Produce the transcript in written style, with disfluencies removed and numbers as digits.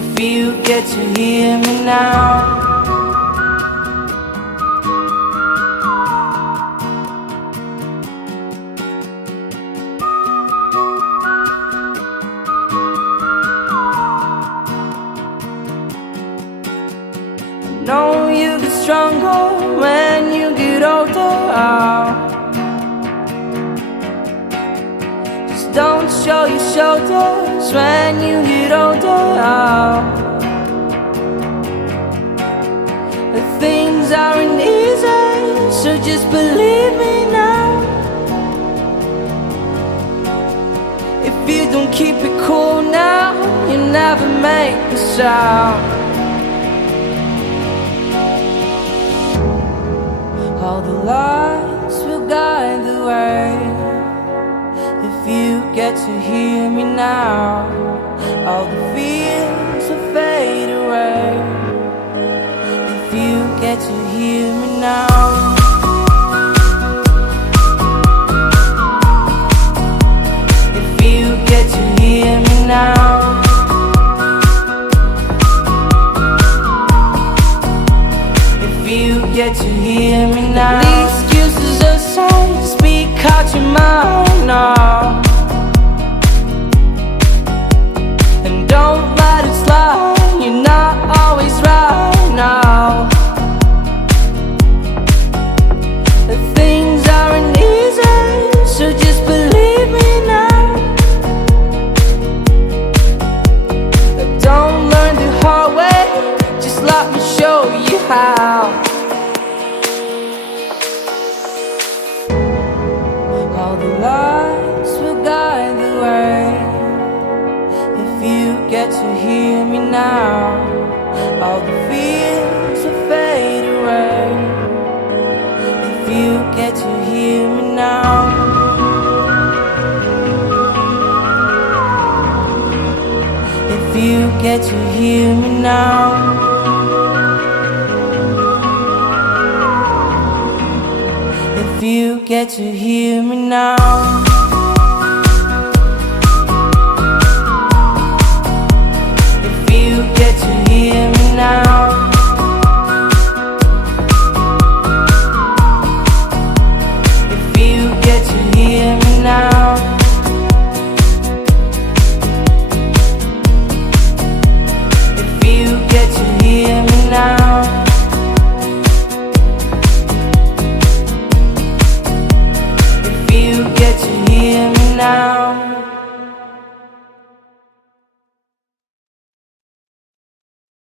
if you get to hear me now. I know you get stronger when you get older. Just don't show your shoulders when you get older. Things aren't easy, so just believe me now. If you don't keep it cool now, you never make a sound. All the lights will guide the way. If you get to hear me now, all the fears will fade away. If you get to hear me now. If you get to hear me now. If you get to hear me now. The excuses aside, speak out your mind now. And don't let it slide, you're not always right now. Things aren't easy, so just believe me now. Don't learn the hard way, just let me show you how. All the lights will guide the way. If you get to hear me now, all the fears will fade away. If you get to hear me now. If you get to hear me now. If you get to hear me now.